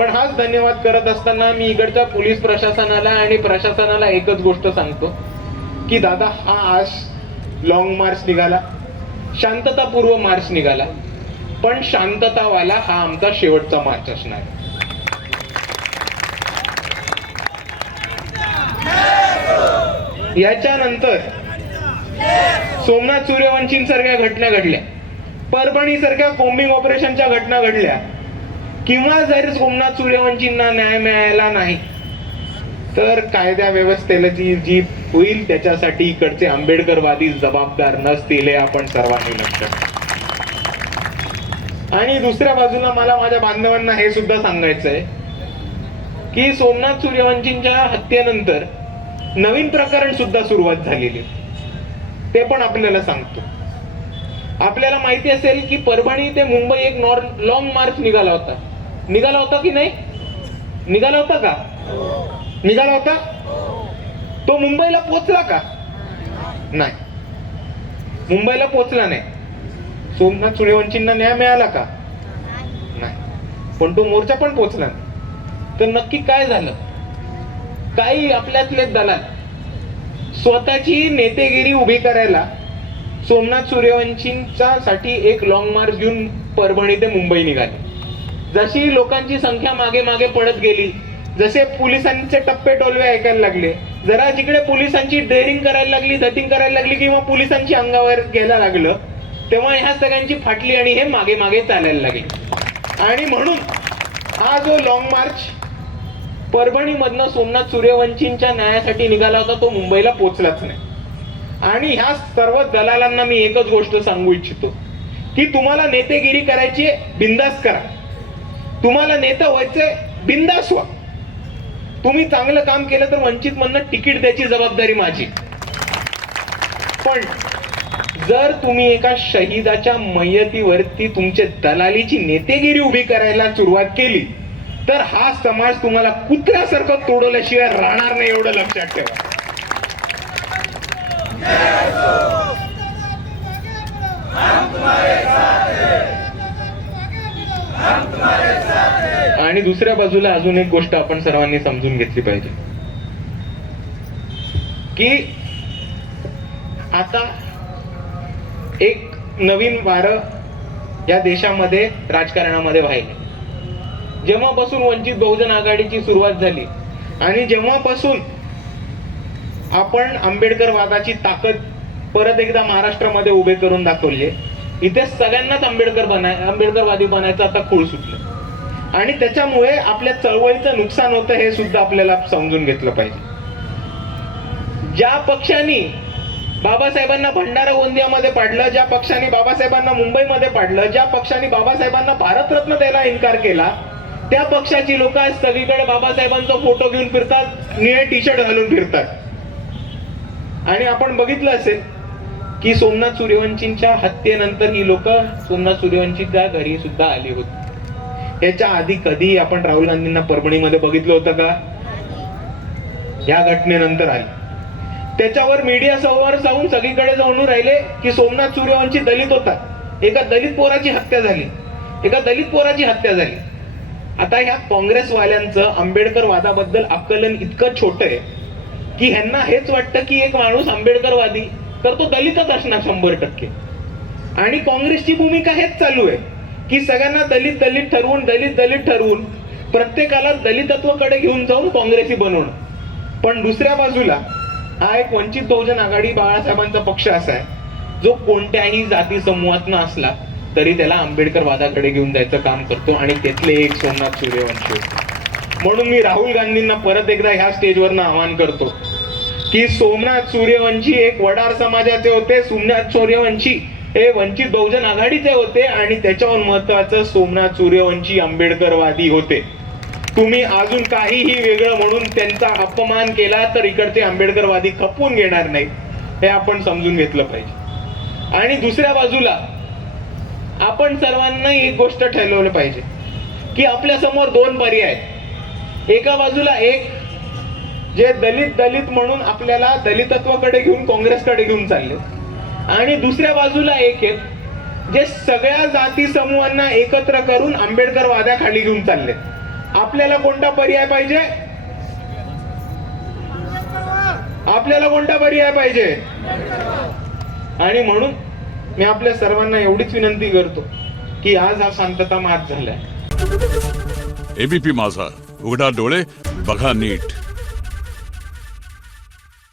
पण हाच धन्यवाद करत असताना मी इकडच्या पोलीस प्रशासनाला आणि प्रशासनाला एकच गोष्ट सांगतो की दादा, हा आज लॉंग मार्च निघाला, शांततापूर्व मार्च निघाला, पण शांततावाला हा आमचा शेवटचा मार्च असणार आहे. याच्यानंतर सोमनाथ सूर्यवंशींसारख्या घटना घडल्या, परभणी सारख्या कोम्बिंग ऑपरेशनच्या घटना घडल्या, किंवा जर सोमनाथ सूर्यवंशींना न्याय मिळाला नाही तर कायदा व्यवस्थेला जी होईल त्याच्यासाठी इकडचे आंबेडकरवादी जबाबदार नसतील हे आपण सर्वांनी लक्षात. आणि दुसऱ्या बाजूला मला माझ्या बांधवांना हे सुद्धा सांगायचं आहे की सोमनाथ सूर्यवंशींच्या हत्येनंतर नवीन प्रकरण सुद्धा सुरुवात झालेली, ते पण आपल्याला सांगतो. आपल्याला माहिती असेल की परभणी ते मुंबई एक लॉंग मार्च निघाला होता की नाही? निघाला होता का? निघाला होता. तो मुंबईला पोहोचला का? नाही, मुंबईला पोहोचला नाही. सोमनाथ सूर्यवंशींना न्याय मिळाला का? नाही. पण तो मोर्चा पण पोहोचला नाही. तर नक्की काय झालं? काही आपल्यातले दलाल स्वतःची नेतेगिरी उभी करायला सोमनाथ सूर्यवंशींच्या साठी एक लॉंग मार्च घेऊन परभणी ते मुंबई निघाले. जशी लोकांची संख्या मागे मागे पडत गेली, जसे पोलिसांचे टप्पे टोलवे ऐकायला लागले, जरा जिकडे पोलिसांची ड्रेरिंग करायला लागली, धतिंग करायला लागली किंवा पोलिसांची अंगावर घ्यायला लागलं, तेव्हा ह्या सगळ्यांची फाटली आणि हे मागे मागे चालायला लागले. आणि म्हणून हा जो लॉंग मार्च परभणी मधनं सोमनाथ सूर्यवंशींच्या न्यायासाठी निघाला होता, तो मुंबईला पोहोचलाच नाही. आणि ह्या सर्व दलालांना मी एकच गोष्ट सांगू इच्छितो की तुम्हाला नेतेगिरी करायची, बिंदास करा. तुम्हाला नेता व्हायचंय, बिंदास व्हा. तुम्ही चांगलं काम केलं तर वंचित मधनं तिकीट द्यायची जबाबदारी माझी. पण जर तुम्ही एका शहीदाच्या मयतीवरती तुमच्या दलालीची नेतेगिरी उभी करायला सुरुवात केली तर हा समाज तुम्हाला कुत्र्यासारखं तोडवल्याशिवाय राहणार नाही, एवढं लक्षात ठेवा. आणि दुसऱ्या बाजूला अजून एक गोष्ट आपण सर्वांनी समजून घेतली पाहिजे की आता एक नवीन वारं या देशामध्ये राजकारणामध्ये व्हायला. जेव्हापासून वंचित बहुजन आघाडीची सुरुवात झाली आणि जेव्हापासून आपण आंबेडकरवादाची ताकद परत एकदा महाराष्ट्रामध्ये उभे करून दाखवली, इथे सगळ्यांनाच आंबेडकरवादी बनायचं आता खूळ सुटलं. आणि त्याच्यामुळे आपल्या चळवळीचं नुकसान होतं हे सुद्धा आपल्याला समजून घेतलं पाहिजे. ज्या पक्षांनी बाबासाहेबांना भंडारा गोंदियामध्ये पाडलं, ज्या पक्षांनी बाबासाहेबांना मुंबईमध्ये पाडलं, ज्या पक्षांनी बाबासाहेबांना भारतरत्न द्यायला इन्कार केला, त्या पक्षाची लोक आज सगळीकडे बाबासाहेबांचा फोटो घेऊन फिरतात, निळे टी शर्ट घालून फिरतात. आणि आपण बघितलं असेल की सोमनाथ सूर्यवंशींच्या हत्येनंतर ही लोक सोमनाथ सूर्यवंशींच्या घरी सुद्धा आली होती. याच्या आधी कधी आपण राहुल गांधींना परभणीमध्ये बघितलं होतं का? या घटनेनंतर आली. त्याच्यावर मीडिया समोर जाऊन सगळीकडे जाऊन राहिले की सोमनाथ सूर्यवंशी दलित होता, एका दलित पोराची हत्या झाली. आता ह्या काँग्रेसवाल्यांचं आंबेडकर वादाबद्दल आकलन इतकं छोटं आहे की ह्यांना हेच वाटतं की एक माणूस आंबेडकरवादी तर तो दलितच असणार 100%. आणि काँग्रेसची भूमिका हेच चालू आहे की सगळ्यांना दलित ठरवून प्रत्येकाला दलितत्वाकडे घेऊन जाऊन काँग्रेसी बनवणं. पण दुसऱ्या बाजूला हा एक वंचित बहुजन आघाडी बाळासाहेबांचा पक्ष असा आहे जो कोणत्याही जाती समूहातनं असला तरी त्याला आंबेडकरवादाकडे घेऊन जायचं काम करतो. आणि त्यातले एक सोमनाथ सूर्यवंशी. म्हणून मी राहुल गांधींना परत एकदा ह्या स्टेजवरनं आवाहन करतो की सोमनाथ सूर्यवंशी एक वडार समाजाचे होते, सोमनाथ सूर्यवंशी हे वंचित बहुजन आघाडीचे होते, आणि त्याच्यावर महत्वाचं सोमनाथ सूर्यवंशी आंबेडकरवादी होते. तुम्ही अजून काहीही वेगळं म्हणून त्यांचा अपमान केला तर इकडचे आंबेडकरवादी खपवून घेणार नाही, हे आपण समजून घेतलं पाहिजे. आणि दुसऱ्या बाजूला आपण सर्वांना एक गोष्ट ठरवलं पाहिजे की आपल्या समोर दोन पर्याय आहेत. एका बाजूला एक जे दलित म्हणून आपल्याला दलितत्वाकडे घेऊन काँग्रेसकडे घेऊन चालले, आणि दुसऱ्या बाजूला एक जे सगळ्या जाती समूहांना एकत्र करून आंबेडकर वादाखाली घेऊन चालले. आपल्याला कोणता पर्याय पाहिजे? आपल्याला कोणता पर्याय पाहिजे? आणि म्हणून मी आपल्या सर्वांना एवढीच विनंती करतो की आज हा शांतता मार्च झालाय. एबीपी माझा, उघडा डोळे बघा नीट.